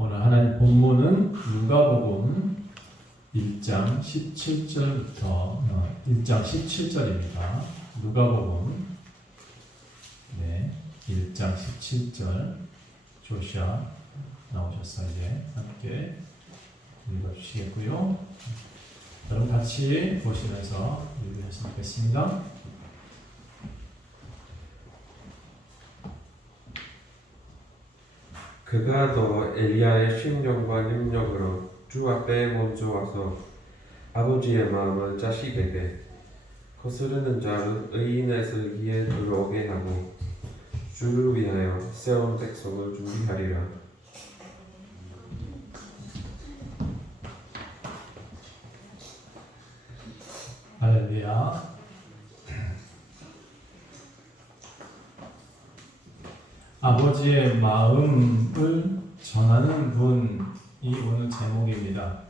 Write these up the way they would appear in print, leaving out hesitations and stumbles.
오늘 하나님 본문은 누가복음 1장 17절부터 1장 17절입니다. 누가복음 1장 17절 조시아 나오셔서 이제 함께 읽어주시겠고요. 여러분 같이 보시면서 읽으셨으면 좋겠습니다. 그가 더 엘리야의 심령과 능력으로 주 앞에 먼저 와서 아버지의 마음을 자식에게 거스르는 자를 의인의 슬기에 들어오게 하고 주를 위하여 세운 백성을 준비하리라. 할렐루야. 아버지의 마음을 전하는 분이 오늘 제목입니다.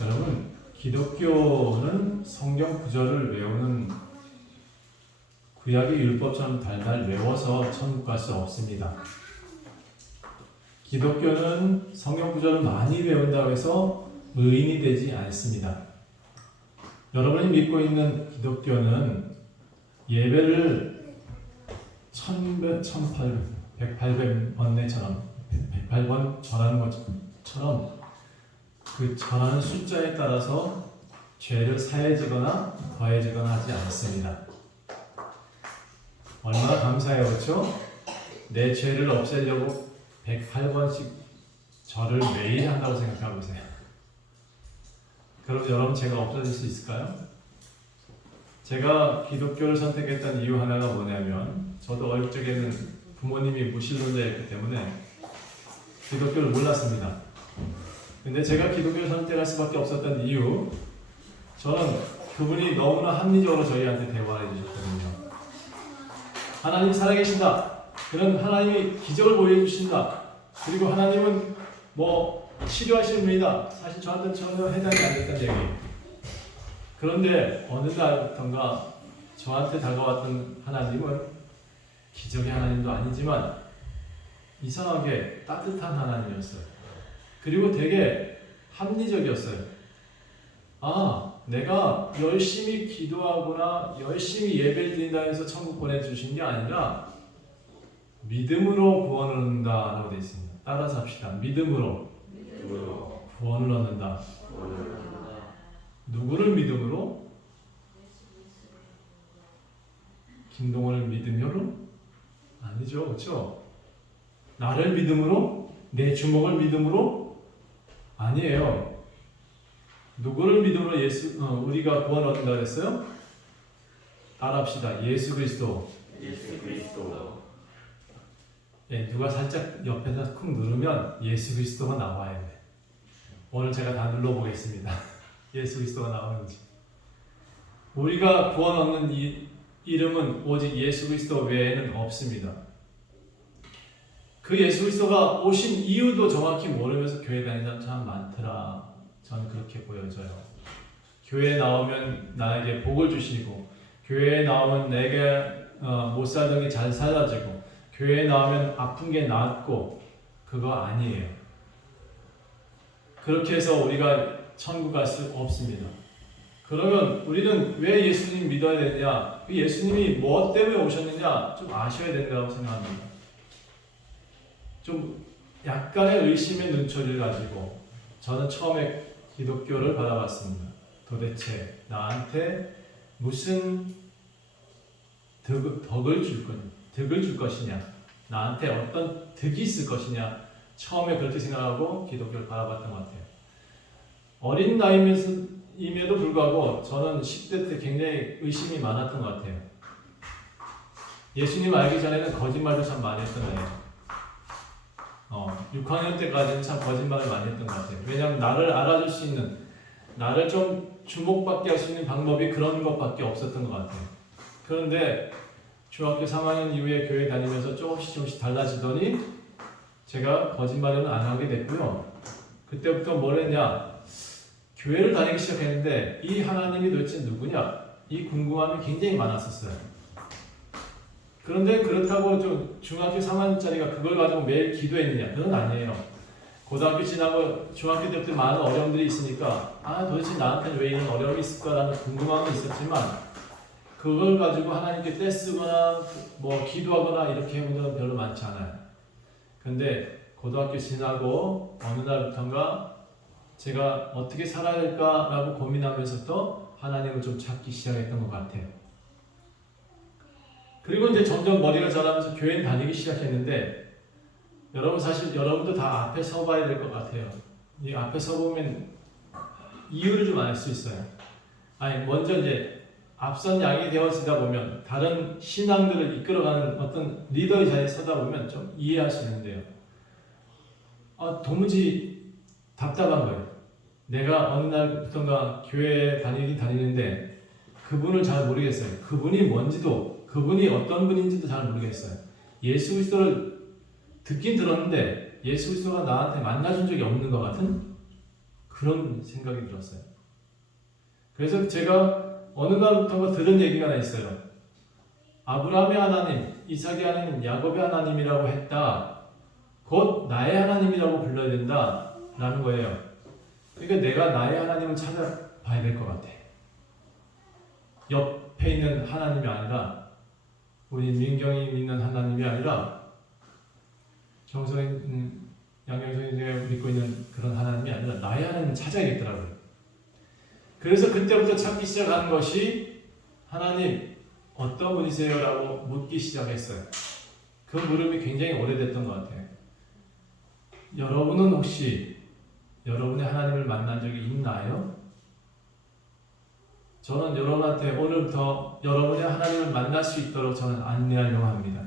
여러분, 기독교는 성경 구절을 외우는 구약의 율법처럼 달달 외워서 천국 갈 수 없습니다. 기독교는 성경 구절을 많이 외운다고 해서 의인이 되지 않습니다. 여러분이 믿고 있는 기독교는 예배를 108번내처럼 108번 절하는 것처럼 그 절하는 숫자에 따라서 죄를 사해지거나 더해지거나 하지 않습니다. 얼마나 감사해요, 그렇죠? 내 죄를 없애려고 108번씩 절을 매일 한다고 생각해 보세요. 그럼 여러분 죄가 없어질 수 있을까요? 제가 기독교를 선택했던 이유 하나가 뭐냐면 저도 어릴 적에는 부모님이 무신론자였기 때문에 기독교를 몰랐습니다. 근데 제가 기독교를 선택할 수밖에 없었던 이유, 저는 그분이 너무나 합리적으로 저희한테 대화를 해주셨거든요. 하나님 살아계신다. 그런 하나님이 기적을 보여주신다. 그리고 하나님은 치료하시는 분이다. 사실 저한테는 전혀 해당이 안 됐던 얘기. 그런데 어느 날부턴가 저한테 다가왔던 하나님은 기적의 하나님도 아니지만 이상하게 따뜻한 하나님이었어요. 그리고 되게 합리적이었어요. 내가 열심히 기도하거나 열심히 예배를 드린다 해서 천국 보내주신 게 아니라 믿음으로 구원을 얻는다라고 되어 있습니다. 따라서 합시다. 믿음으로 구원을 얻는다. 누구를 믿음으로? 김동원을 믿음으로? 아니죠, 그렇죠? 나를 믿음으로? 내 주먹을 믿음으로? 아니에요. 누구를 믿음으로 우리가 구원 얻는다 그랬어요? 따라합시다. 예수 그리스도. 누가 살짝 옆에서 쿵 누르면 예수 그리스도가 나와야 돼. 오늘 제가 다 눌러보겠습니다. 예수 그리스도가 나오는지. 우리가 구원 얻는 이 이름은 오직 예수 그리스도 외에는 없습니다. 그 예수 그리스도가 오신 이유도 정확히 모르면서 교회 다니는 사람 참 많더라. 저는 그렇게 보여져요. 교회에 나오면 나에게 복을 주시고, 교회에 나오면 내게 못 살던 게 잘 살아지고, 교회에 나오면 아픈 게 낫고, 그거 아니에요. 그렇게 해서 우리가 천국 갈 수 없습니다. 그러면 우리는 왜 예수님 믿어야 되느냐? 그 예수님이 뭐 때문에 오셨느냐? 좀 아셔야 된다고 생각합니다. 좀 약간의 의심의 눈초리를 가지고 저는 처음에 기독교를 받아봤습니다. 도대체 나한테 무슨 덕을 줄 것이냐? 나한테 어떤 득이 있을 것이냐? 처음에 그렇게 생각하고 기독교를 받아봤던 것 같아요. 어린 나이임에도 불구하고 저는 10대 때 굉장히 의심이 많았던 것 같아요. 예수님 알기 전에는 거짓말도 참 많이 했던 거예요. 6학년 때까지는 참 거짓말을 많이 했던 것 같아요. 왜냐하면 나를 알아줄 수 있는, 나를 좀 주목받게 할 수 있는 방법이 그런 것밖에 없었던 것 같아요. 그런데 중학교 3학년 이후에 교회 다니면서 조금씩 달라지더니 제가 거짓말은 안 하게 됐고요. 그때부터 뭘 했냐? 교회를 다니기 시작했는데 이 하나님이 도대체 누구냐? 이 궁금함이 굉장히 많았었어요. 그런데 그렇다고 좀 중학교 3학년짜리가 그걸 가지고 매일 기도했느냐? 그건 아니에요. 고등학교 지나고 중학교 때부터 많은 어려움들이 있으니까 도대체 나한테는 왜 이런 어려움이 있을까라는 궁금함은 있었지만 그걸 가지고 하나님께 떼쓰거나 뭐 기도하거나 이렇게 해본 적은 별로 많지 않아요. 근데 고등학교 지나고 어느 날부터인가 제가 어떻게 살아야 될까라고 고민하면서부터 하나님을 좀 찾기 시작했던 것 같아요. 그리고 이제 점점 머리가 자라면서 교회 다니기 시작했는데 여러분 사실 여러분도 다 앞에 서봐야 될 것 같아요. 이 앞에 서보면 이유를 좀 알 수 있어요. 먼저 이제 앞선 양이 되어지다 보면 다른 신앙들을 이끌어가는 어떤 리더의 자리에 서다 보면 좀 이해하시는데요. 도무지 답답한 거예요. 내가 어느 날부터인가 교회에 다니는데 그분을 잘 모르겠어요. 그분이 뭔지도 그분이 어떤 분인지도 잘 모르겠어요. 예수 그리스도를 듣긴 들었는데 예수 그리스도가 나한테 만나준 적이 없는 것 같은 그런 생각이 들었어요. 그래서 제가 어느 날부터 들은 얘기가 하나 있어요. 아브라함의 하나님, 이삭의 하나님, 야곱의 하나님이라고 했다. 곧 나의 하나님이라고 불러야 된다라는 거예요. 그러니까 내가 나의 하나님을 찾아봐야 될 것 같아. 옆에 있는 하나님이 아니라 우리 민경이 믿는 하나님이 아니라 양경선이가 믿고 있는 그런 하나님이 아니라 나의 하나님을 찾아야겠더라고요. 그래서 그때부터 찾기 시작하는 것이 하나님 어떤 분이세요? 라고 묻기 시작했어요. 그 물음이 굉장히 오래됐던 것 같아요. 여러분은 혹시 여러분의 하나님을 만난 적이 있나요? 저는 여러분한테 오늘부터 여러분의 하나님을 만날 수 있도록 저는 안내하려고 합니다.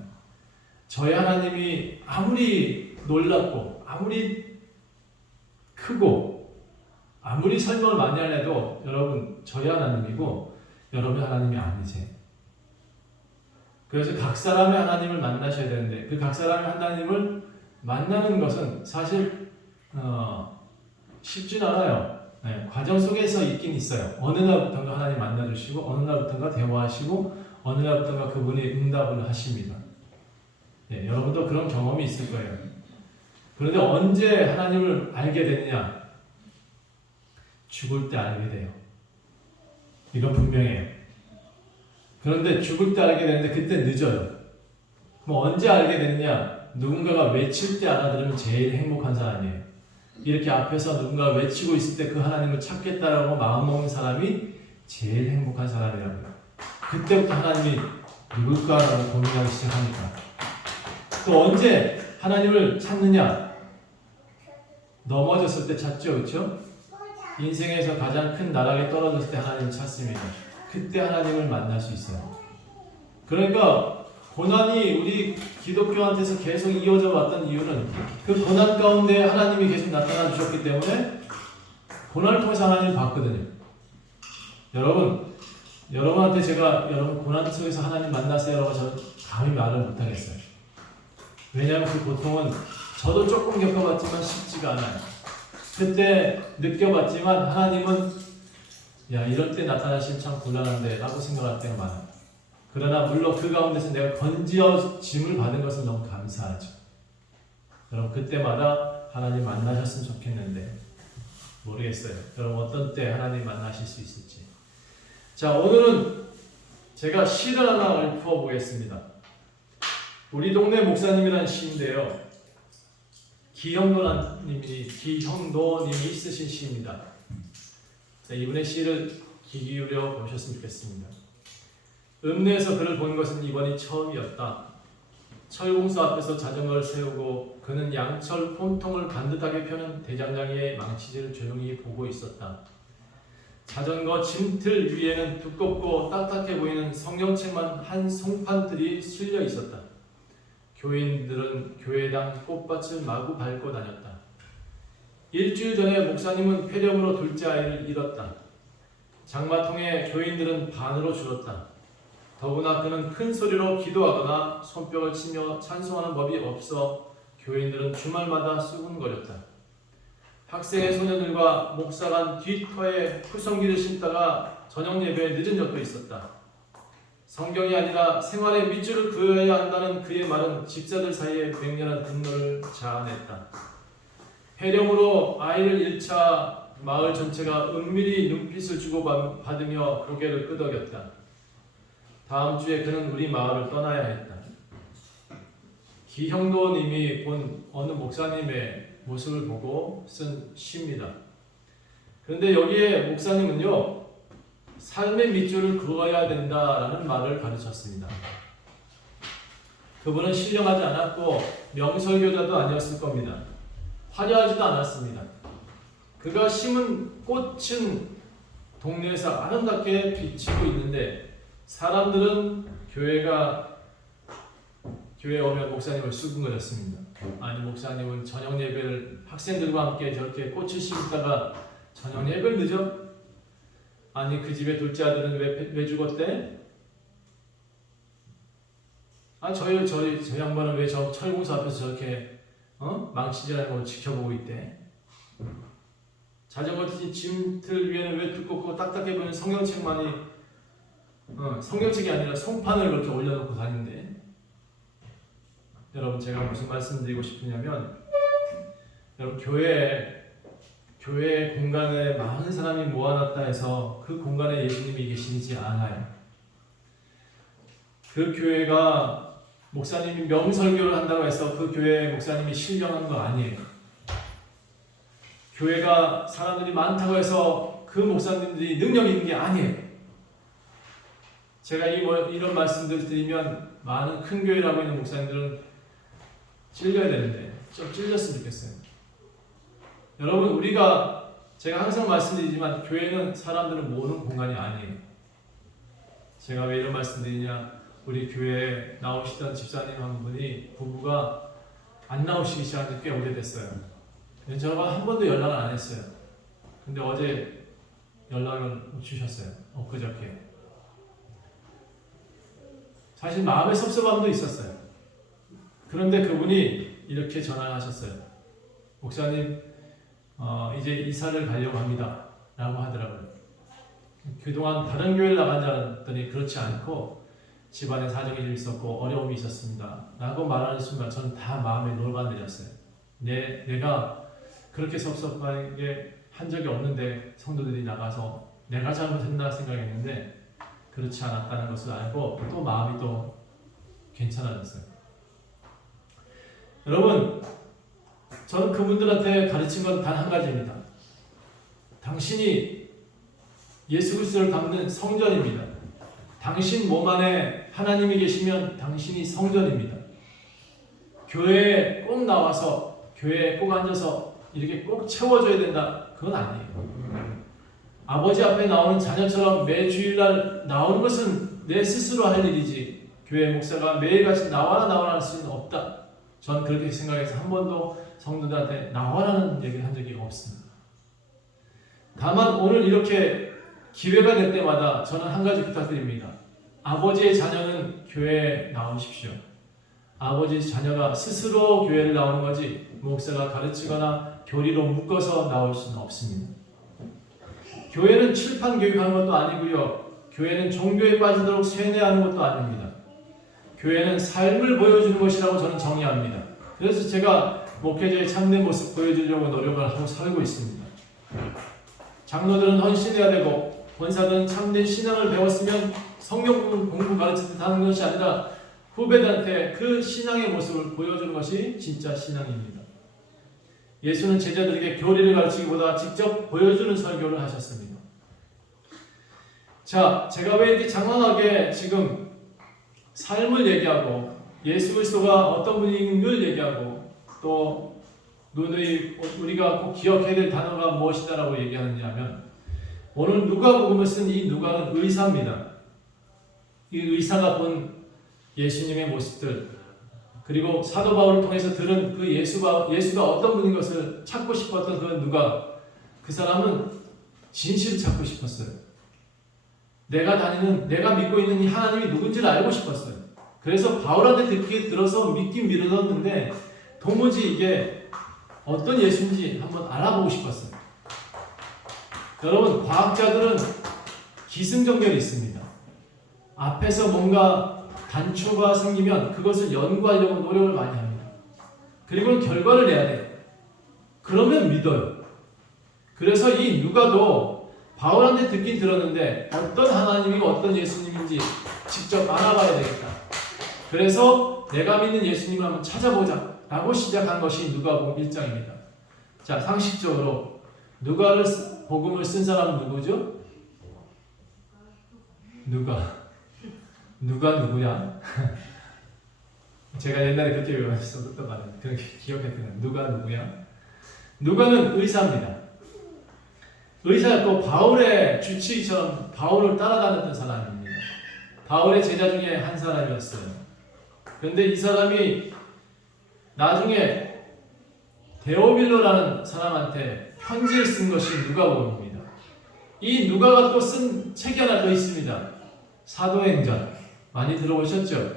저의 하나님이 아무리 놀랍고 아무리 크고 아무리 설명을 많이 안 해도 여러분 저희 하나님이고 여러분의 하나님이 아니세요. 그래서 각 사람의 하나님을 만나셔야 되는데 그 각 사람의 하나님을 만나는 것은 사실 쉽진 않아요. 과정 속에서 있긴 있어요. 어느 날부터인가 하나님 만나주시고 어느 날부터인가 대화하시고 어느 날부터인가 그분이 응답을 하십니다. 여러분도 그런 경험이 있을 거예요. 그런데 언제 하나님을 알게 되느냐? 죽을 때 알게 돼요. 이건 분명해요. 그런데 죽을 때 알게 되는데 그때 늦어요. 그럼 언제 알게 되느냐? 누군가가 외칠 때 알아들으면 제일 행복한 사람이에요. 이렇게 앞에서 누군가 외치고 있을 때 그 하나님을 찾겠다라고 마음먹는 사람이 제일 행복한 사람이라고요. 그때부터 하나님이 누굴까라고 고민하기 시작하니까. 또 언제 하나님을 찾느냐? 넘어졌을 때 찾죠, 그렇죠? 인생에서 가장 큰 나락에 떨어졌을 때 하나님을 찾습니다. 그때 하나님을 만날 수 있어요. 그러니까 고난이 우리 기독교한테서 계속 이어져 왔던 이유는 그 고난 가운데 하나님이 계속 나타나 주셨기 때문에 고난을 통해서 하나님을 봤거든요. 여러분한테 제가 여러분 고난 속에서 하나님 만나세요라고 저는 감히 말을 못하겠어요. 왜냐하면 그 고통은 저도 조금 겪어봤지만 쉽지가 않아요. 그때 느껴봤지만 하나님은 이럴 때 나타나시면 참 곤란한데 라고 생각할 때가 많아요. 그러나 물론 그 가운데서 내가 건지어짐을 받은 것은 너무 감사하죠. 여러분 그때마다 하나님 만나셨으면 좋겠는데 모르겠어요. 여러분 어떤 때 하나님 만나실 수 있을지. 자, 오늘은 제가 시를 하나 읊어 보겠습니다. 우리 동네 목사님이라는 시인데요. 기형도님이 쓰신 시입니다. 자, 이분의 시를 귀 기울여 보셨으면 좋겠습니다. 읍내에서 그를 본 것은 이번이 처음이었다. 철공소 앞에서 자전거를 세우고 그는 양철 홈통을 반듯하게 펴는 대장장이의 망치질을 조용히 보고 있었다. 자전거 짐틀 위에는 두껍고 딱딱해 보이는 성경책만 한 송판들이 실려 있었다. 교인들은 교회당 꽃밭을 마구 밟고 다녔다. 일주일 전에 목사님은 폐렴으로 둘째 아이를 잃었다. 장마통에 교인들은 반으로 줄었다. 더구나 그는 큰 소리로 기도하거나 손뼉을 치며 찬송하는 법이 없어 교인들은 주말마다 수군거렸다. 학생의 소녀들과 목사관 뒷터에 풀성기를 심다가 저녁 예배에 늦은 적도 있었다. 성경이 아니라 생활의 밑줄을 그어야 한다는 그의 말은 집사들 사이에 맹렬한 분노를 자아냈다. 폐렴으로 아이를 잃자 마을 전체가 은밀히 눈빛을 주고받으며 고개를 끄덕였다. 다음 주에 그는 우리 마을을 떠나야 했다. 기형도님이 본 어느 목사님의 모습을 보고 쓴 시입니다. 그런데 여기에 목사님은요, 삶의 밑줄을 그어야 된다라는 말을 가르쳤습니다. 그분은 신령하지 않았고 명설교자도 아니었을 겁니다. 화려하지도 않았습니다. 그가 심은 꽃은 동네에서 아름답게 비치고 있는데 사람들은 교회에 오면 목사님을 수군거렸습니다. 아니, 목사님은 저녁 예배를 학생들과 함께 저렇게 꽃을 심다가 저녁 예배를 늦어? 아니, 그 집의 둘째 아들은 왜 죽었대? 아, 저 양반은 왜 저 철공사 앞에서 저렇게 망치질하는 걸 지켜보고 있대? 자전거 짐틀 위에는 왜 두껍고 딱딱해 보이는 성경책만이 성경책이 아니라 송판을 그렇게 올려놓고 다니는데? 여러분, 제가 무슨 말씀드리고 싶으냐면, 여러분, 교회 공간에 많은 사람이 모아놨다 해서 그 공간에 예수님이 계시지 않아요. 그 교회가 목사님이 명설교를 한다고 해서 그 교회 목사님이 신령한 거 아니에요. 교회가 사람들이 많다고 해서 그 목사님들이 능력 있는 게 아니에요. 제가 이런 말씀들을 드리면 많은 큰 교회라고 있는 목사님들은 찔려야 되는데 좀 찔렸으면 좋겠어요. 여러분, 제가 항상 말씀드리지만 교회는 사람들을 모으는 공간이 아니에요. 제가 왜 이런 말씀드리냐, 우리 교회에 나오시던 집사님 한 분이 부부가 안 나오시기 시작한 지 꽤 오래됐어요. 저와 한 번도 연락을 안 했어요. 근데 어제 연락을 주셨어요. 엊그저께. 사실 마음의 섭섭함도 있었어요. 그런데 그분이 이렇게 전화를 하셨어요. 목사님, 이제 이사를 가려고 합니다. 라고 하더라고요. 그동안 다른 교회를 나간 줄 알았더니 그렇지 않고 집안에 사정이 좀 있었고 어려움이 있었습니다. 라고 말하는 순간 저는 다 마음에 녹아내렸어요. 내가 그렇게 섭섭하게 한 적이 없는데 성도들이 나가서 내가 잘못했나 생각했는데 그렇지 않았다는 것을 알고 또 마음이 또 괜찮아졌어요. 여러분, 저는 그분들한테 가르친 건 단 한 가지입니다. 당신이 예수 그리스도를 담는 성전입니다. 당신 몸 안에 하나님이 계시면 당신이 성전입니다. 교회에 꼭 나와서 교회에 꼭 앉아서 이렇게 꼭 채워줘야 된다, 그건 아니에요. 아버지 앞에 나오는 자녀처럼 매 주일날 나오는 것은 내 스스로 할 일이지 교회 목사가 매일같이 나와라 할 수는 없다. 전 그렇게 생각해서 한 번도 성도들한테 나와라는 얘기를 한 적이 없습니다. 다만 오늘 이렇게 기회가 될 때마다 저는 한 가지 부탁드립니다. 아버지의 자녀는 교회에 나오십시오. 아버지 자녀가 스스로 교회를 나오는 거지 목사가 가르치거나 교리로 묶어서 나올 수는 없습니다. 교회는 칠판 교육하는 것도 아니고요. 교회는 종교에 빠지도록 세뇌하는 것도 아닙니다. 교회는 삶을 보여주는 것이라고 저는 정의합니다. 그래서 제가 목회자의 참된 모습 보여주려고 노력을 하고 살고 있습니다. 장로들은 헌신해야 되고 권사들은 참된 신앙을 배웠으면 성경 공부 가르치듯 하는 것이 아니라 후배들한테 그 신앙의 모습을 보여주는 것이 진짜 신앙입니다. 예수는 제자들에게 교리를 가르치기보다 직접 보여주는 설교를 하셨습니다. 자, 제가 왜 이렇게 장황하게 지금 삶을 얘기하고 예수 그리스도가 어떤 분인지를 얘기하고 또 우리가 꼭 기억해야 될 단어가 무엇이다라고 얘기하느냐면, 오늘 누가복음을 쓴 이 누가는 의사입니다. 이 의사가 본 예수님의 모습들, 그리고 사도 바울을 통해서 들은 그 예수가 어떤 분인 것을 찾고 싶었던 그 누가, 그 사람은 진실을 찾고 싶었어요. 내가 믿고 있는 이 하나님이 누군지를 알고 싶었어요. 그래서 바울한테 들어서 믿긴 믿었는데 도무지 이게 어떤 예수인지 한번 알아보고 싶었어요. 여러분, 과학자들은 기승전결이 있습니다. 앞에서 뭔가 단초가 생기면 그것을 연구하려고 노력을 많이 합니다. 그리고 결과를 내야 돼요. 그러면 믿어요. 그래서 이 누가도 바울한테 듣긴 들었는데 어떤 하나님이고 어떤 예수님인지 직접 알아봐야 되겠다. 그래서 내가 믿는 예수님을 한번 찾아보자 라고 시작한 것이 누가복음 1장입니다. 자, 상식적으로 복음을 쓴 사람은 누구죠? 누구야? 제가 옛날에 그렇게 외웠었던 거 아니에요. 그렇게 기억했던 거. 누구야? 누가는 의사입니다. 의사였고 바울의 주치의처럼 바울을 따라다녔던 사람입니다. 바울의 제자 중에 한 사람이었어요. 그런데 이 사람이 나중에 데오빌로라는 사람한테 편지를 쓴 것이 누가복음입니다. 이 누가가 또 쓴 책이 하나 더 있습니다. 사도행전. 많이 들어보셨죠?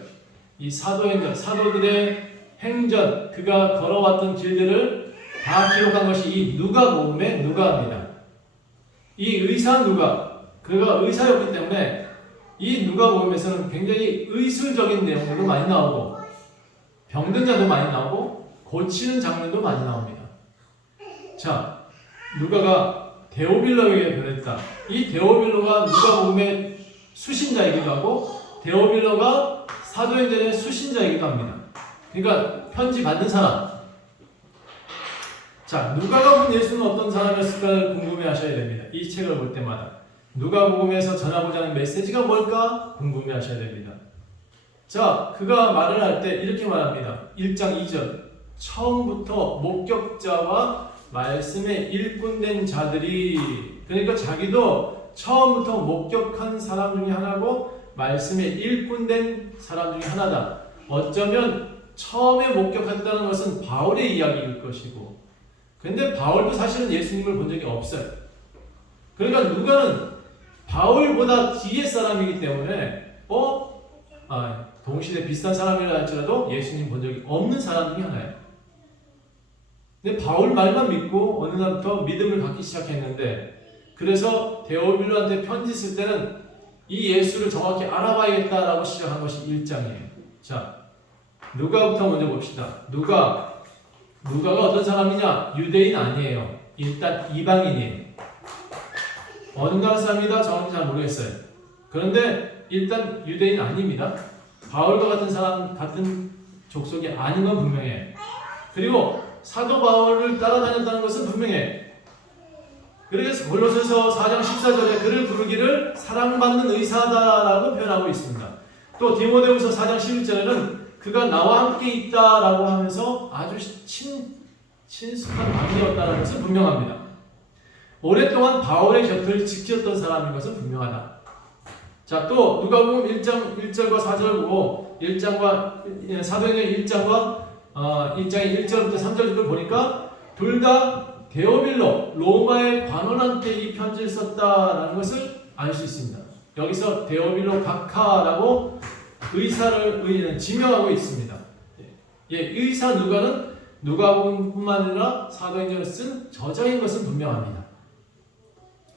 이 사도행전, 사도들의 행전, 그가 걸어왔던 길들을 다 기록한 것이 이 누가복음의 누가입니다. 이 의사 누가, 그가 의사였기 때문에 이 누가복음에서는 굉장히 의술적인 내용들도 많이 나오고 병든 자도 많이 나오고 고치는 장면도 많이 나옵니다. 자, 누가가 데오빌로에게 보냈다. 이 데오빌로가 누가복음의 수신자이기도 하고 데오빌로가 사도행전의 수신자이기도 합니다. 그러니까 편지 받는 사람. 자, 누가가 본 예수는 어떤 사람이었을까를 궁금해하셔야 됩니다. 이 책을 볼 때마다 누가복음에서 전하고자 하는 메시지가 뭘까 궁금해하셔야 됩니다. 자, 그가 말을 할 때 이렇게 말합니다. 1장 2절 처음부터 목격자와 말씀에 일꾼된 자들이, 그러니까 자기도 처음부터 목격한 사람 중에 하나고 말씀에 일꾼된 사람 중에 하나다. 어쩌면 처음에 목격했다는 것은 바울의 이야기일 것이고, 근데 바울도 사실은 예수님을 본 적이 없어요. 그러니까 누가는 바울보다 뒤에 사람이기 때문에 동시대 비슷한 사람이라 할지라도 예수님 본 적이 없는 사람 중에 하나예요. 근데 바울 말만 믿고 어느 날부터 믿음을 갖기 시작했는데, 그래서 데오빌로한테 편지 쓸 때는 이 예수를 정확히 알아봐야겠다라고 시작한 것이 1장이에요. 자, 누가부터 먼저 봅시다. 누가가 어떤 사람이냐? 유대인 아니에요. 일단 이방인이에요. 어느 나라 사람이다? 정확히 잘 모르겠어요. 그런데 일단 유대인 아닙니다. 바울과 같은 사람, 같은 족속이 아닌 건 분명해요. 그리고 사도 바울을 따라다녔다는 것은 분명해요. 그래서 골로새서 4장 14절에 그를 부르기를 사랑받는 의사다라고 표현하고 있습니다. 또 디모데후서 4장 11절에는 그가 나와 함께 있다라고 하면서 아주 친숙한 관계였다는 것은 분명합니다. 오랫동안 바울의 곁을 지켰던 사람인 것은 분명하다. 자, 또 누가복음 1장 1절과 4절 보고 사도행전 1장과 1장의 1절부터 3절을 보니까 둘 다 데오빌로, 로마의 관원한테 이 편지를 썼다라는 것을 알 수 있습니다. 여기서 데오빌로 각하라고 의사를 지명하고 있습니다. 의사 누가는 누가복음뿐만 아니라 사도행전을 쓴 저자인 것은 분명합니다.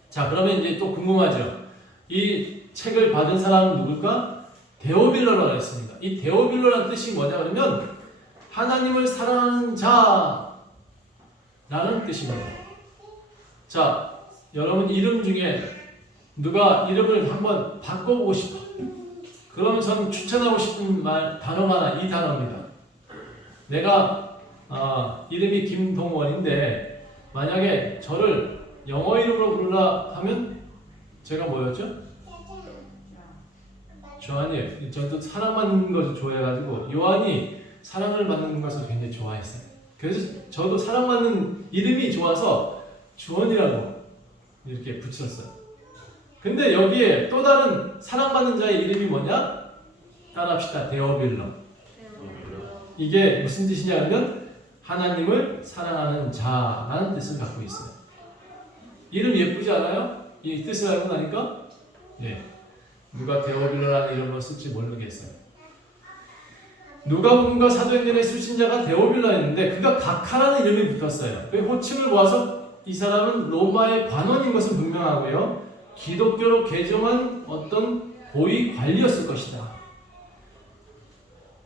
자, 그러면 이제 또 궁금하죠. 이 책을 받은 사람은 누굴까? 데오빌로라고 했습니다. 이 데오빌로라는 뜻이 뭐냐 그러면 하나님을 사랑하는 자라는 뜻입니다. 자, 여러분 이름 중에 누가 이름을 한번 바꿔보고 싶어. 그러면 저는 추천하고 싶은 단어가 하나, 이 단어입니다. 내가 이름이 김동원인데 만약에 저를 영어 이름으로 부르라 하면 제가 뭐였죠? 요한이에요. 저도 사랑받는 것을 좋아해가지고 요한이 사랑을 받는 것을 굉장히 좋아했어요. 그래서 저도 사랑받는 이름이 좋아서 주원이라고 이렇게 붙였어요. 근데 여기에 또 다른 사랑받는 자의 이름이 뭐냐? 따라합시다. 데오빌로. 이게 무슨 뜻이냐면 하나님을 사랑하는 자라는 뜻을 갖고 있어요. 이름 예쁘지 않아요? 이 뜻을 알고 나니까 누가 데오빌로라는 이름으로 쓸지 모르겠어요. 누가복음과 사도행전의 수신자가 데오빌로였는데 그가 각하라는 이름이 붙었어요. 그 호칭을 모아서 이 사람은 로마의 관원인 것은 분명하고요. 기독교로 개종한 어떤 고위 관리였을 것이다.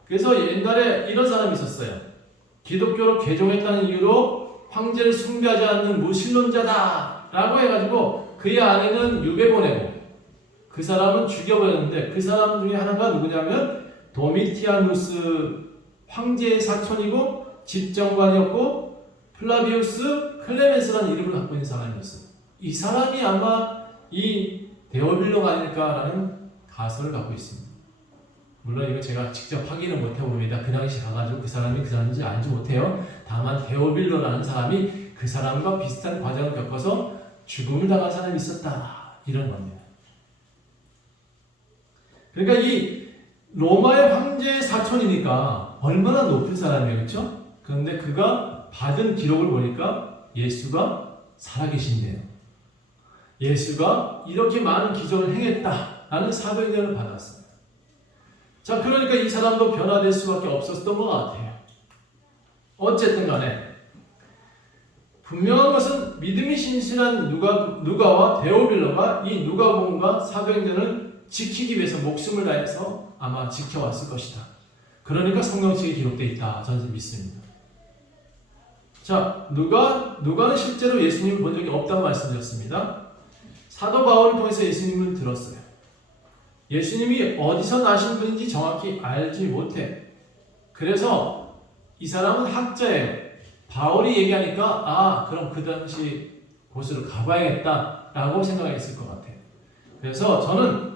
그래서 옛날에 이런 사람이 있었어요. 기독교로 개종했다는 이유로 황제를 숭배하지 않는 무신론자다 라고 해가지고 그의 아내는 유배 보내고 그 사람은 죽여버렸는데 그 사람 중에 하나가 누구냐면 도미티아누스 황제의 사촌이고 집정관이었고 플라비우스 클레멘스라는 이름을 갖고 있는 사람이었어요. 이 사람이 아마 이 데오빌로가 아닐까라는 가설을 갖고 있습니다. 물론 이거 제가 직접 확인을 못해봅니다. 그 당시 가가지고 그 사람이 그 사람인지 알지 못해요. 다만 데오빌로라는 사람이 그 사람과 비슷한 과정을 겪어서 죽음을 당한 사람이 있었다 이런 겁니다. 그러니까 이 로마의 황제의 사촌이니까 얼마나 높은 사람이에요, 그렇죠? 그런데 그가 받은 기록을 보니까 예수가 살아계신대요. 예수가 이렇게 많은 기적을 행했다라는 사도행전을 받았어요. 자, 그러니까 이 사람도 변화될 수밖에 없었던 것 같아요. 어쨌든 간에 분명한 것은 믿음이 신실한 누가와 데오빌로가 이 누가복음과 사도행전을 지키기 위해서 목숨을 다해서 아마 지켜왔을 것이다. 그러니까 성경책에 기록되어 있다. 저는 믿습니다. 자, 누가는 실제로 예수님을 본 적이 없다고 말씀드렸습니다. 사도 바울을 통해서 예수님을 들었어요. 예수님이 어디서 나신 분인지 정확히 알지 못해. 그래서 이 사람은 학자예요. 바울이 얘기하니까 그럼 그 당시 곳으로 가봐야겠다라고 생각했을 것 같아요. 그래서 저는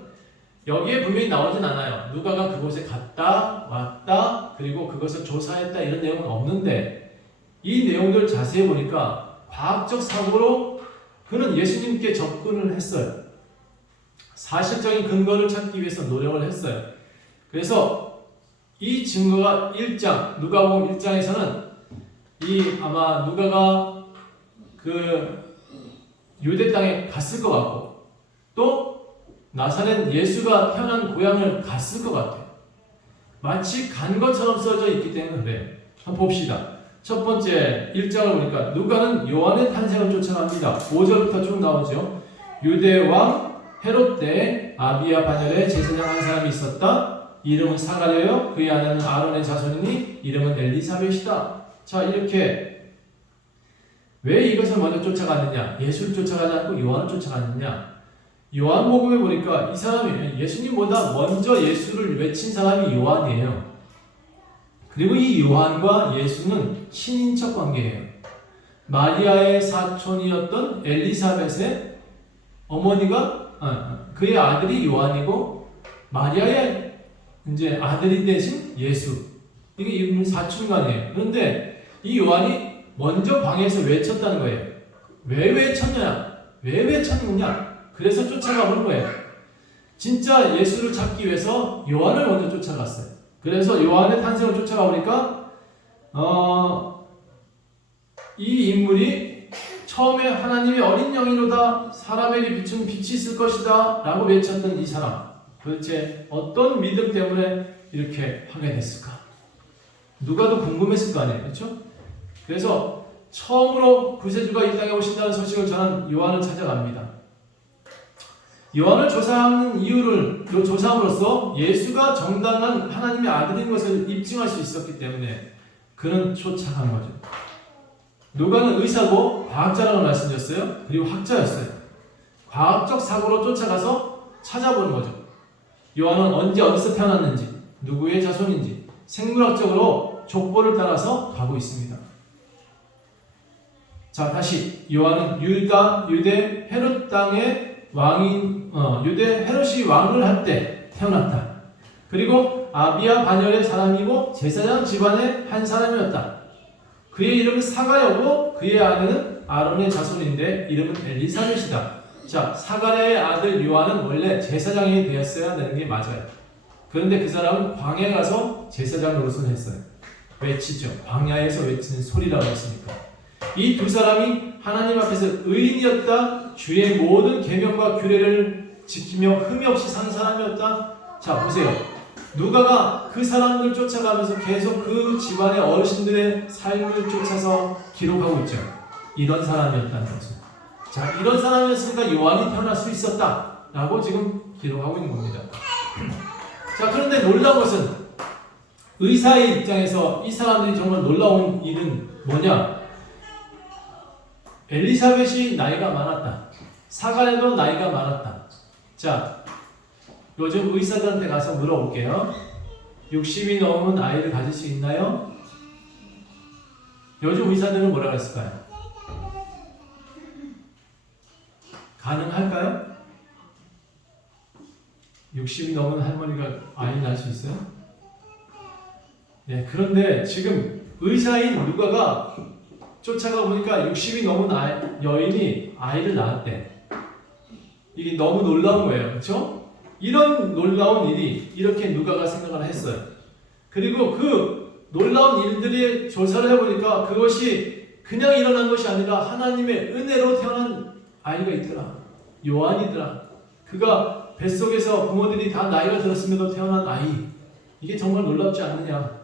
여기에 분명히 나오진 않아요. 누가가 그곳에 갔다 왔다 그리고 그것을 조사했다 이런 내용은 없는데 이 내용들을 자세히 보니까 과학적 사고로 그는 예수님께 접근을 했어요. 사실적인 근거를 찾기 위해서 노력을 했어요. 그래서 이 증거가 1장, 누가복음 1장에서는 아마 누가가 그 유대 땅에 갔을 것 같고 또 나사렛 예수가 태어난 고향을 갔을 것 같아요. 마치 간 것처럼 써져 있기 때문에 그래요. 한번 봅시다. 첫 번째 1장을 보니까 누가는 요한의 탄생을 쫓아갑니다. 5절부터 쭉 나오죠. 유대 왕 헤롯 때 아비야 반열에 제사장 한 사람이 있었다. 이름은 사가랴요. 그의 아내는 아론의 자손이니 이름은 엘리사벳이다. 자, 이렇게 왜 이것을 먼저 쫓아갔느냐? 예수를 쫓아가지 않고 요한을 쫓아갔느냐? 요한복음에 보니까 이 사람이 예수님보다 먼저 예수를 외친 사람이 요한이에요. 그리고 이 요한과 예수는 친인척 관계예요. 마리아의 사촌이었던 엘리사벳의 어머니가 그의 아들이 요한이고 마리아의 이제 아들이 되신 예수. 이게 이분 사촌관이에요. 그런데 이 요한이 먼저 방에서 외쳤다는 거예요. 왜 외쳤냐? 왜 외쳤느냐? 그래서 쫓아가 본 거예요. 진짜 예수를 찾기 위해서 요한을 먼저 쫓아갔어요. 그래서 요한의 탄생을 쫓아가 보니까 이 인물이 처음에 하나님의 어린 영이로다 사람에게 비춘 빛이 있을 것이다 라고 외쳤던 이 사람 도대체 어떤 믿음 때문에 이렇게 하게 됐을까? 누가도 궁금했을 거 아니에요. 그렇죠? 그래서 처음으로 구세주가 이 땅에 오신다는 소식을 전한 요한을 찾아갑니다. 요한을 조사하는 이유를 조사함으로써 예수가 정당한 하나님의 아들인 것을 입증할 수 있었기 때문에 그는 쫓아간 거죠. 누가는 의사고 과학자라고 말씀드렸어요. 그리고 학자였어요. 과학적 사고로 쫓아가서 찾아보는 거죠. 요한은 언제 어디서 태어났는지 누구의 자손인지 생물학적으로 족보를 따라서 가고 있습니다. 자, 다시 요한은 유대 헤롯 땅의 유대 헤롯이 왕을 할 때 태어났다. 그리고 아비야 반열의 사람이고 제사장 집안의 한 사람이었다. 그의 이름은 사가랴고 그의 아내는 아론의 자손인데 이름은 엘리사벳이다. 자, 사가랴의 아들 요한은 원래 제사장이 되었어야 되는 게 맞아요. 그런데 그 사람은 광야에 가서 제사장 노릇을 했어요. 외치죠. 광야에서 외치는 소리라고 했으니까. 이 두 사람이 하나님 앞에서 의인이었다. 주의 모든 계명과 규례를 지키며 흠이 없이 산 사람이었다. 자, 보세요. 누가가 그 사람들 쫓아가면서 계속 그 집안의 어르신들의 삶을 쫓아서 기록하고 있죠. 이런 사람이었다는 거죠. 자, 이런 사람이었으니까 요한이 태어날 수 있었다 라고 지금 기록하고 있는 겁니다. 자, 그런데 놀라운 것은 의사의 입장에서 이 사람들이 정말 놀라운 일은 뭐냐? 엘리사벳이 나이가 많았다. 사가랴도 나이가 많았다. 자, 요즘 의사들한테 가서 물어볼게요. 60이 넘으면 아이를 가질 수 있나요? 요즘 의사들은 뭐라고 했을까요? 가능할까요? 60이 넘은 할머니가 아이 낳을 수 있어요? 네, 그런데 지금 의사인 누가가 쫓아가 보니까 60이 넘은 여인이 아이를 낳았대. 이게 너무 놀라운 거예요. 그렇죠? 이런 놀라운 일이 이렇게 누가가 생각을 했어요. 그리고 그 놀라운 일들이 조사를 해보니까 그것이 그냥 일어난 것이 아니라 하나님의 은혜로 태어난 아이가 있더라. 요한이더라. 그가 뱃속에서 부모들이 다 나이가 들었음에도 태어난 아이. 이게 정말 놀랍지 않느냐.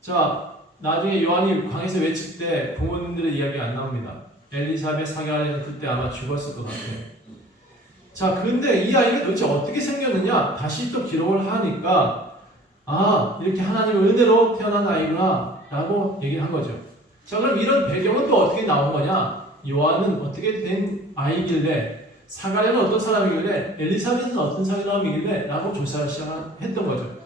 자, 나중에 요한이 광에서 외칠 때 부모님들의 이야기가 안 나옵니다. 엘리사벳 사가랴는 그때 아마 죽었을 것 같아요. 자, 근데 이 아이가 도대체 어떻게 생겼느냐? 다시 또 기록을 하니까 이렇게 하나님의 은혜로 태어난 아이구나 라고 얘기를 한 거죠. 자, 그럼 이런 배경은 또 어떻게 나온 거냐? 요한은 어떻게 된 아이길래, 사가랴는 어떤 사람이길래, 엘리사벳은 어떤 사람이길래 라고 조사를 시작했던 거죠.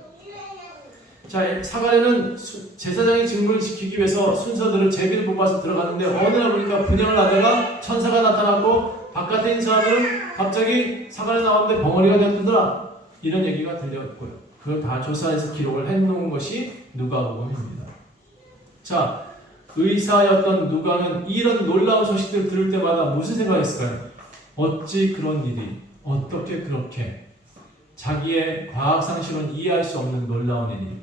자, 사가랴는 제사장의 직무를 지키기 위해서 순서들을 제비를 뽑아서 들어갔는데 어느 날 보니까 분향을 하다가 천사가 나타났고 바깥에 있는 사람들은 갑자기 사가랴 나왔는데 벙어리가 되더라. 이런 얘기가 들렸고요. 그걸 다 조사해서 기록을 해놓은 것이 누가복음입니다. 자, 의사였던 누가는 이런 놀라운 소식들을 들을 때마다 무슨 생각했을까요? 어찌 그런 일이, 어떻게 그렇게 자기의 과학상식은 이해할 수 없는 놀라운 일이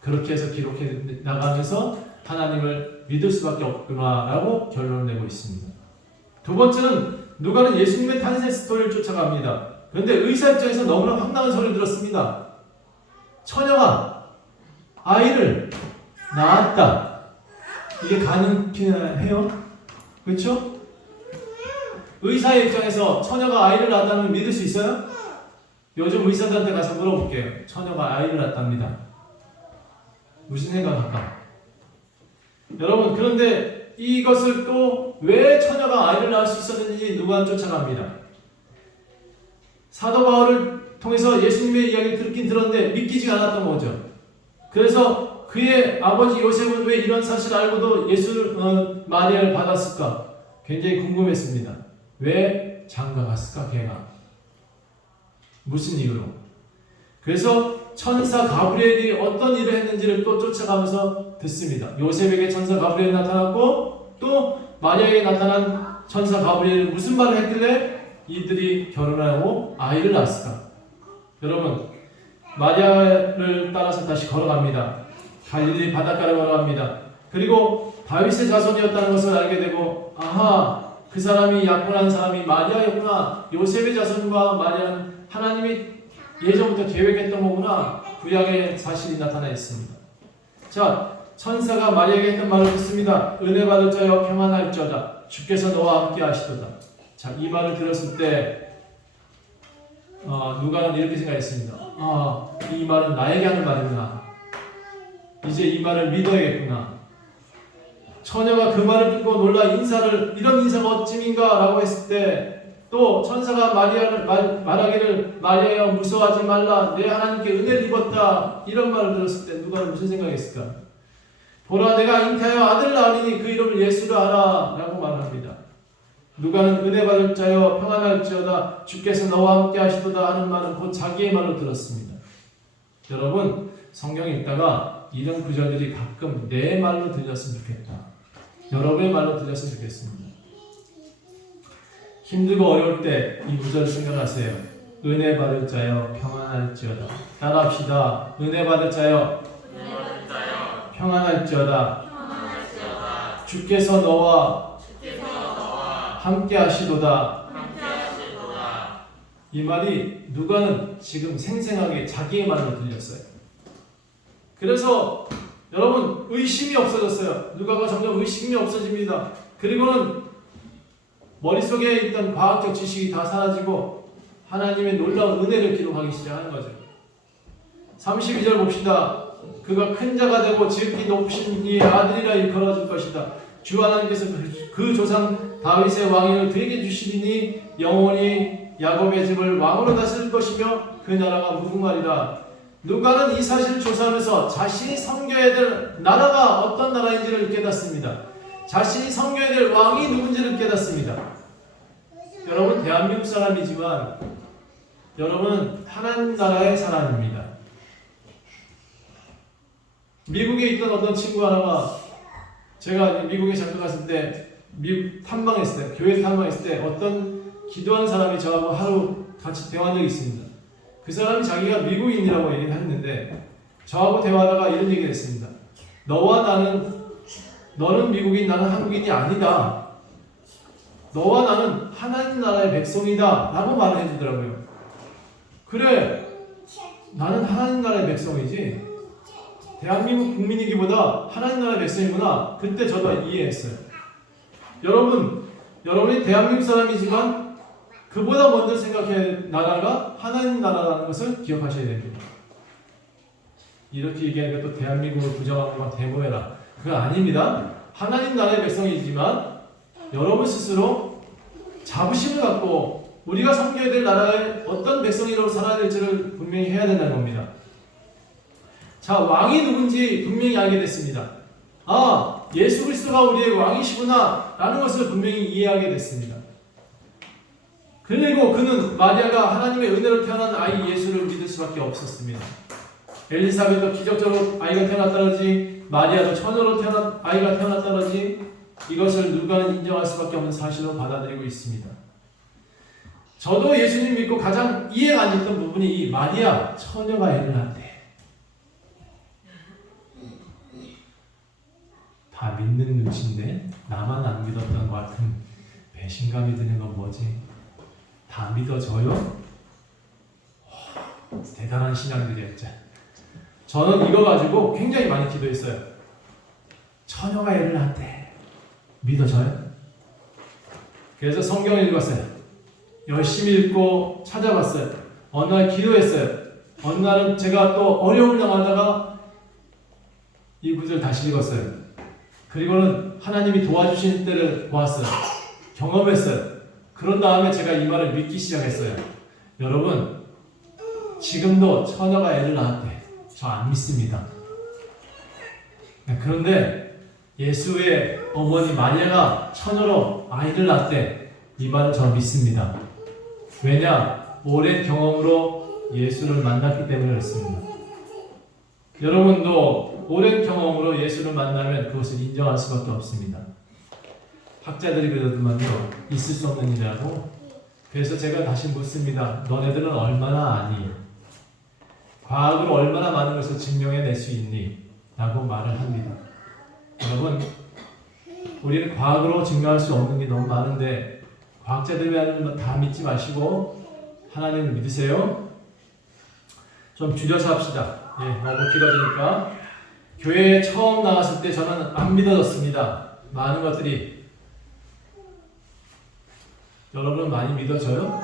그렇게 해서 기록해 나가면서 하나님을 믿을 수밖에 없구나라고 결론을 내고 있습니다. 두 번째는 누가는 예수님의 탄생 스토리를 쫓아갑니다. 그런데 의사 입장에서 너무나 황당한 소리를 들었습니다. 처녀가 아이를 낳았다. 이게 가능해요? 그렇죠? 의사의 입장에서 처녀가 아이를 낳았다면 믿을 수 있어요? 요즘 의사들한테 가서 물어볼게요. 처녀가 아이를 낳았답니다. 무슨 생각할까? 여러분, 그런데 이것을 또 왜 처녀가 아이를 낳을 수 있었는지 누가 쫓아갑니다. 사도 바울을 통해서 예수님의 이야기를 듣긴 들었는데 믿기지 않았던 거죠. 그래서 그의 아버지 요셉은 왜 이런 사실을 알고도 마리아를 받았을까? 굉장히 궁금했습니다. 왜 장가갔을까, 걔가? 무슨 이유로? 그래서 천사 가브리엘이 어떤 일을 했는지를 또 쫓아가면서 듣습니다. 요셉에게 천사 가브리엘이 나타났고 또 마리아에게 나타난 천사 가브리엘이 무슨 말을 했길래 이들이 결혼하고 아이를 낳았을까? 여러분, 마리아를 따라서 다시 걸어갑니다. 갈릴리 바닷가를 걸어갑니다. 그리고 다윗의 자손이었다는 것을 알게 되고 그 사람이 약혼한 사람이 마리아였구나. 요셉의 자손과 마리아는 하나님이 예전부터 계획했던 거구나. 구약의 사실이 나타나 있습니다. 자, 천사가 마리아에게 했던 말을 듣습니다. 은혜 받을 자여 평안할지어다. 주께서 너와 함께 하시도다. 자, 이 말을 들었을 때 누가는 이렇게 생각했습니다. 이 말은 나에게 하는 말이구나. 이제 이 말을 믿어야겠구나. 처녀가 그 말을 듣고 놀라 이런 인사가 어찌민가 라고 했을 때 또 천사가 마리아를 말하기를 마리아여 무서워하지 말라 내 하나님께 은혜를 입었다 이런 말을 들었을 때 누가는 무슨 생각했을까? 보라 내가 잉태하여 아들을 낳으리니 그 이름을 예수라 하라 라고 말합니다. 누가는 은혜 받을 자여 평안할지어다 주께서 너와 함께 하시도다 하는 말은 곧 자기의 말로 들었습니다. 여러분, 성경 읽다가 이런 구절들이 가끔 내 말로 들렸으면 좋겠다. 여러분의 말로 들렸으면 좋겠습니다. 힘들고 어려울 때 이 구절을 생각하세요. 은혜 받을 자여 평안할지어다. 따라합시다. 은혜 받을 자여 평안할지어다. 주께서 너와 함께 하시도다. 이 말이 누가는 지금 생생하게 자기의 말로 들렸어요. 그래서 여러분 의심이 없어졌어요. 누가가 점점 의심이 없어집니다. 그리고는 머릿속에 있던 과학적 지식이 다 사라지고 하나님의 놀라운 은혜를 기록하기 시작하는 거죠. 32절 봅시다. 그가 큰 자가 되고 지극히 높으신 이의 아들이라 일컬어질 것이다. 주 하나님께서 그 조상 다윗의 왕위를 그에게 주시리니 영원히 야곱의 집을 왕으로 다스릴 것이며 그 나라가 무궁하리라. 누가는 이 사실을 조사하면서 자신이 섬겨야 될 나라가 어떤 나라인지를 깨닫습니다. 자신이 섬겨야 될 왕이 누군지를 깨닫습니다. 여러분, 대한민국 사람이지만 여러분은 하나님 나라의 사람입니다. 미국에 있던 어떤 친구 하나가, 제가 미국에 잠깐 갔을 때 미국 탐방했을 때, 교회 탐방했을 때 어떤 기도한 사람이 저하고 하루 같이 대화한 적이 있습니다. 그 사람이 자기가 미국인이라고 얘기를 했는데 저하고 대화하다가 이런 얘기를 했습니다. 너는 미국인, 나는 한국인이 아니다. 너와 나는 하나님 나라의 백성이다 라고 말을 해주더라고요. 그래, 나는 하나님 나라의 백성이지 대한민국 국민이기보다 하나님 나라의 백성이구나. 그때 저도 이해했어요. 여러분이 대한민국 사람이지만 그보다 먼저 생각해야 할 나라가 하나님 나라라는 것을 기억하셔야 됩니다. 이렇게 얘기하니까 또 대한민국을 부정하고 막 데모해라. 그건 아닙니다. 하나님 나라의 백성이지만 여러분 스스로 자부심을 갖고 우리가 섬겨야 될 나라의 어떤 백성으로 살아야 될지를 분명히 해야 된다는 겁니다. 자, 왕이 누군지 분명히 알게 됐습니다. 아, 예수 그리스도가 우리의 왕이시구나 라는 것을 분명히 이해하게 됐습니다. 그리고 그는 마리아가 하나님의 은혜로 태어난 아이 예수를 믿을 수밖에 없었습니다. 엘리사벳도 기적적으로 아이가 태어났다든지 마리아도 처녀로 아이가 태어났다든지 이것을 누가는 인정할 수밖에 없는 사실로 받아들이고 있습니다. 저도 예수님 믿고 가장 이해가 안 됐던 부분이 이 마리아 처녀가 애를 낳대. 다 믿는 눈치인데 나만 안 믿었던 것 같은 배신감이 드는 건 뭐지? 다 믿어져요? 대단한 신앙들이었죠. 저는 이거 가지고 굉장히 많이 기도했어요. 처녀가 애를 낳대. 믿어져요? 그래서 성경을 읽었어요. 열심히 읽고 찾아봤어요. 어느 날 기도했어요. 어느 날은 제가 또 어려움을 당하다가 이 구절을 다시 읽었어요. 그리고는 하나님이 도와주시는 때를 보았어요. 경험했어요. 그런 다음에 제가 이 말을 믿기 시작했어요. 여러분, 지금도 처녀가 애를 낳았대. 저 안 믿습니다. 그런데 예수의 어머니 마리아가 처녀로 아이를 낳았대. 이 말은 저 믿습니다. 왜냐? 오랜 경험으로 예수를 만났기 때문에 그렇습니다. 여러분도 오랜 경험으로 예수를 만나면 그것을 인정할 수밖에 없습니다. 학자들이 그러더만요. 있을 수 없는 일이라고. 그래서 제가 다시 묻습니다. 너네들은 얼마나 아니? 과학으로 얼마나 많은 것을 증명해낼 수 있니? 라고 말을 합니다. 여러분, 우리는 과학으로 증명할 수 없는 게 너무 많은데 과학자들이 하는 다 믿지 마시고 하나님을 믿으세요. 좀 줄여서 합시다. 너무 길어지니까. 교회에 처음 나왔을 때 저는 안 믿어졌습니다. 많은 것들이. 여러분 많이 믿어져요?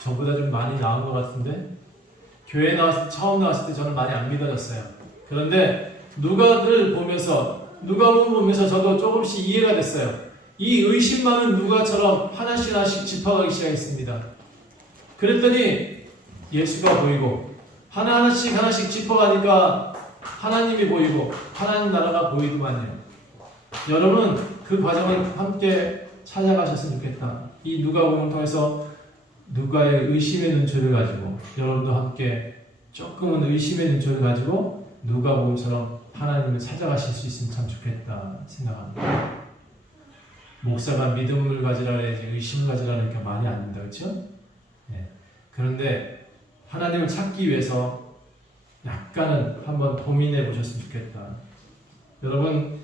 저보다 좀 많이 나은 것 같은데. 교회에 처음 나왔을 때 저는 많이 안 믿어졌어요. 그런데 누가복음 보면서 저도 조금씩 이해가 됐어요. 이 의심 많은 누가처럼 하나씩 짚어가기 시작했습니다. 그랬더니 예수가 보이고 하나씩 짚어가니까 하나님이 보이고 하나님 나라가 보이더만요. 여러분 그 과정을 함께 찾아가셨으면 좋겠다. 이 누가복음을 통해서 누가의 의심의 눈초리를 가지고 여러분도 함께 조금은 의심의 눈초리를 가지고 누가복음처럼 하나님을 찾아가실 수 있으면 참 좋겠다 생각합니다. 목사가 믿음을 가지라 그래야지 의심을 가지라 그러니까 많이 안 된다. 그렇죠? 네. 그런데 하나님을 찾기 위해서 약간은 한번 고민해 보셨으면 좋겠다. 여러분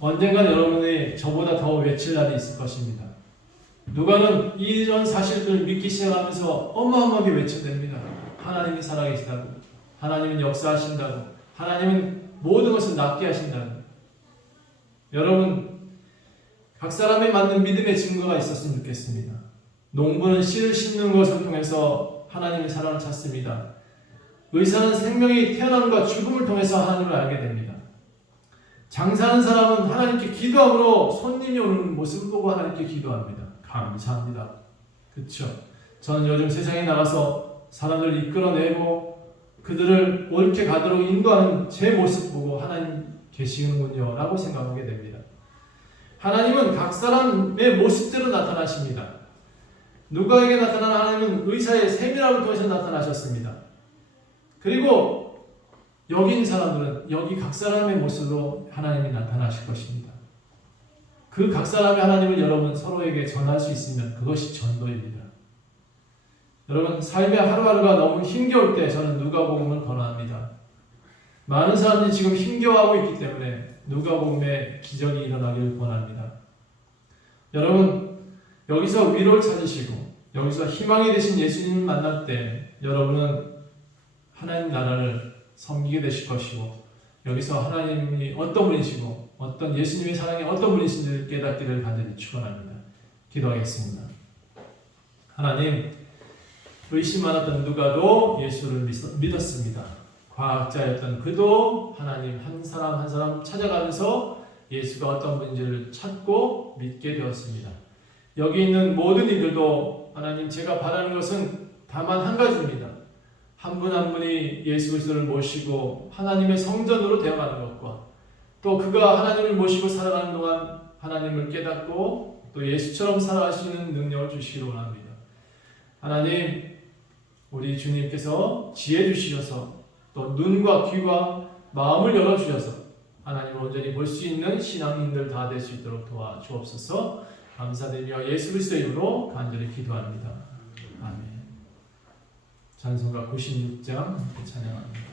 언젠간 여러분이 저보다 더 외칠 날이 있을 것입니다. 누가는 이런 사실들을 믿기 시작하면서 어마어마하게 외쳐댑니다. 하나님이 살아계시다고, 하나님은 역사하신다고, 하나님은 모든 것을 낫게 하신다고. 여러분 각 사람에 맞는 믿음의 증거가 있었으면 좋겠습니다. 농부는 씨를 심는 것을 통해서 하나님의 사랑을 찾습니다. 의사는 생명이 태어남과 죽음을 통해서 하나님을 알게 됩니다. 장사하는 사람은 하나님께 기도함으로 손님이 오는 모습을 보고 하나님께 기도합니다. 감사합니다. 그렇죠? 저는 요즘 세상에 나가서 사람들을 이끌어내고 그들을 옳게 가도록 인도하는 제 모습 보고 하나님 계시는군요 라고 생각하게 됩니다. 하나님은 각 사람의 모습대로 나타나십니다. 누가에게 나타난 하나님은 의사의 세밀함을 통해서 나타나셨습니다. 그리고 여기 있는 사람들은 여기 각 사람의 모습으로 하나님이 나타나실 것입니다. 그 각 사람의 하나님을 여러분 서로에게 전할 수 있으면 그것이 전도입니다. 여러분 삶의 하루하루가 너무 힘겨울 때 저는 누가복음을 권합니다. 많은 사람들이 지금 힘겨워하고 있기 때문에 누가복음의 기적이 일어나기를 권합니다. 여러분 여기서 위로를 찾으시고 여기서 희망이 되신 예수님을 만날 때 여러분은 하나님 나라를 섬기게 되실 것이고 여기서 하나님이 어떤 분이시고 어떤 예수님의 사랑이 어떤 분이신지를 깨닫기를 간절히 축원합니다. 기도하겠습니다. 하나님 의심 많았던 누가도 예수를 믿었습니다. 과학자였던 그도 하나님 한 사람 한 사람 찾아가면서 예수가 어떤 분인지를 찾고 믿게 되었습니다. 여기 있는 모든 이들도 하나님 제가 바라는 것은 다만 한 가지입니다. 한 분 한 분이 예수 그리스도를 모시고 하나님의 성전으로 되어가는 것과 또 그가 하나님을 모시고 살아가는 동안 하나님을 깨닫고 또 예수처럼 살아갈 수 있는 능력을 주시기 원합니다. 하나님 우리 주님께서 지혜 주시셔서 또 눈과 귀와 마음을 열어주셔서 하나님을 온전히 볼 수 있는 신앙인들 다 될 수 있도록 도와주옵소서. 감사드리며 예수 그리스도의 이름으로 간절히 기도합니다. 아멘. 찬송가 96장 함께 찬양합니다.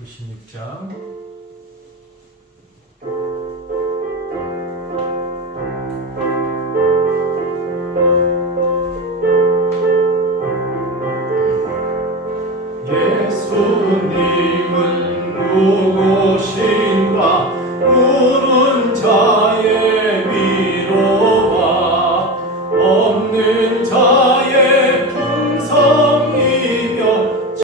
96장 예수님을 보고 싶